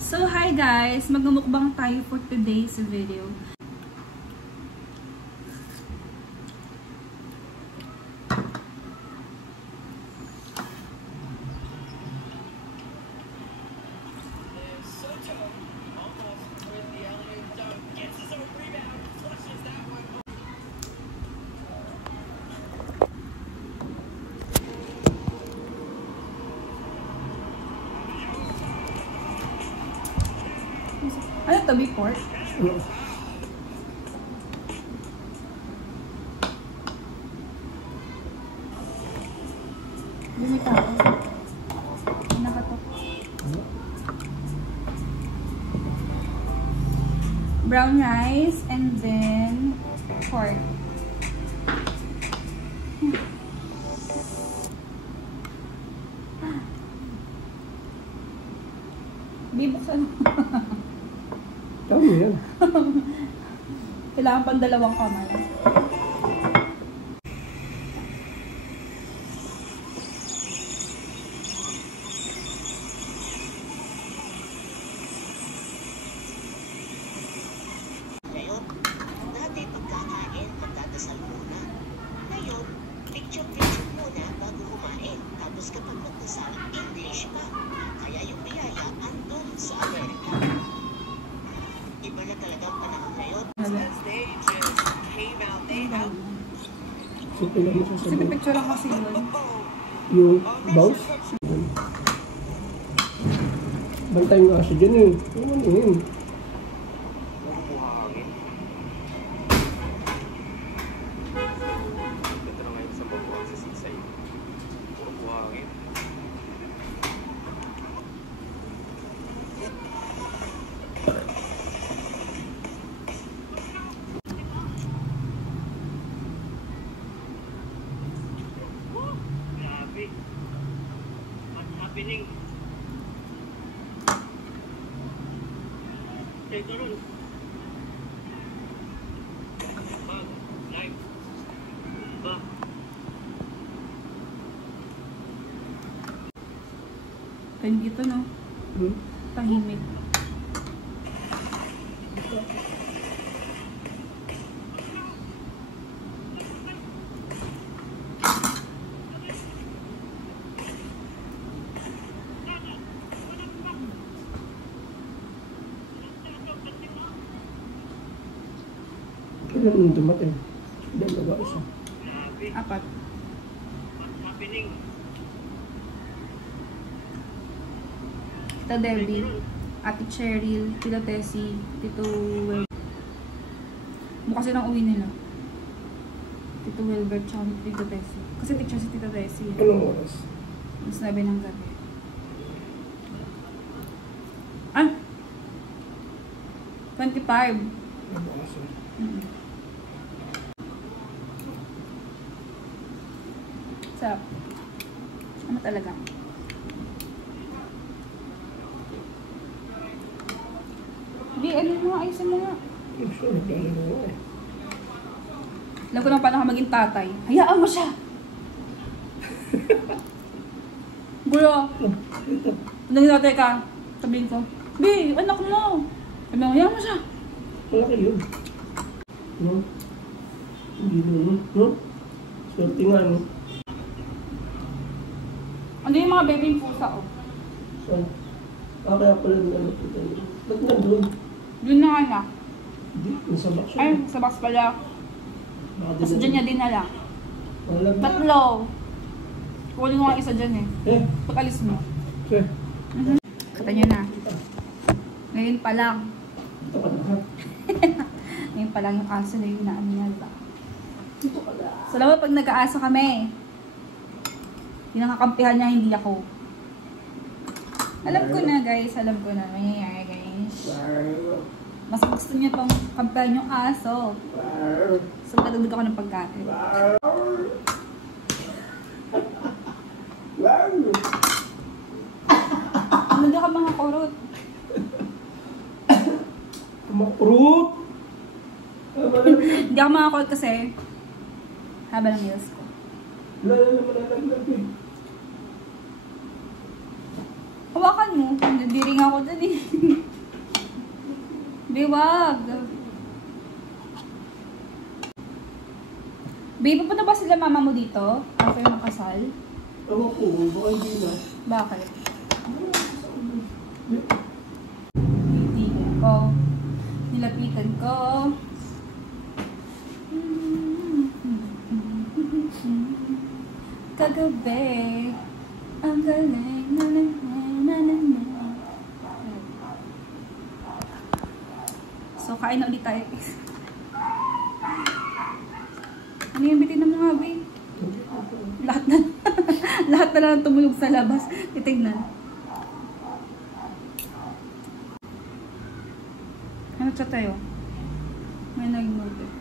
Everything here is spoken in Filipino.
So hi guys, magmumukbang tayo for today's video. Ano to, beef pork? Bumita ako. Nakatok. Brown rice and then pork. Bibuksan mo. Dami yan. Kailangan pang dalawang kamay. Ngayon, dati pagkakain, magdadasal muna. Ngayon, picture-picture muna bago kumain. Tapos kapag magdasal, English pa. Kaya yung biyaya andun sa Amerika. Iba na talaga ang panahon ngayon. As they just came out, they have... Kasi picture lang kasi yun. Yung bounce? Bantay nga siya dyan eh. Ano yun? Buhangin. Ito na ngayon sa mabuhang sa sinsay. Puro buhangin. Grabe. What's happening? Ito ron. Bag, live. Ba. Kaya dito no, tahimik. Kailan nung dumating? Dalawa isa. Grabe. Apat. What's happening? Tita Debbie, Ate Cheryl, Tita Tessie, Tito Will. Bukas yun ang uwi nila. Tito Wilbert, tsaka Tito Tessie. Kasi picture si Tita Tessie. Anong oras? Mas 9 ng gabi. Ah! 25. Ano oras eh? Sarap. Ano talaga? Hindi, ano mo, ayusin mo nga. Gusto, naglalaro nga eh. Alam ko naman paano ka maging tatay. Hayaan mo siya! Gulo! Nang tatay ka, sabihin ko, Bi, anak mo! Sabi mo, hayaan mo siya! Malaki yun. No? Hindi na, no? Swerte nga, no? Ano yung mga baby pusa, oh? So, kaya pala ano po tayo. Ba't nandun? Yun na nga na. Hindi, nasa box yun. Ay, sa box pala. Tapos dyan niya dinala. Walang na. Tatlo. Kunin mo nga isa dyan eh. Eh, Pag-alis mo. sir. Kata nyo na. Ngayon pa lang. Ito ka na, ha? Ngayon pa lang yung aso na yung inaamihan ba? Ito ka na. Salamat pag nag-aasa kami. Yung nakakampihan niya, hindi ako. Alam ko na guys, alam ko na. Mangyayari guys. Mas gusto niya pang kampihan yung aso. So, kadagdag ako ng pagkain. Ano ka mga kurot? Makrut! Hindi ako mga kurot kasi haba ng meals ko. Wala na naman nalaglag eh. Hawakan mo. Nandidiring ako dyan eh. wag. Babe, papunta ba sila mama mo dito? After ng kasal? Ewan ko, baka hindi na. Bakit? Titigan ko. Nilapitan ko. Kagabi, ang galing na. So, kain na ulit tayo. Ano yung bitin na mga babe? Lahat na. Lahat na lang tumulog sa labas. Titignan. Ano siya tayo? May nag-note.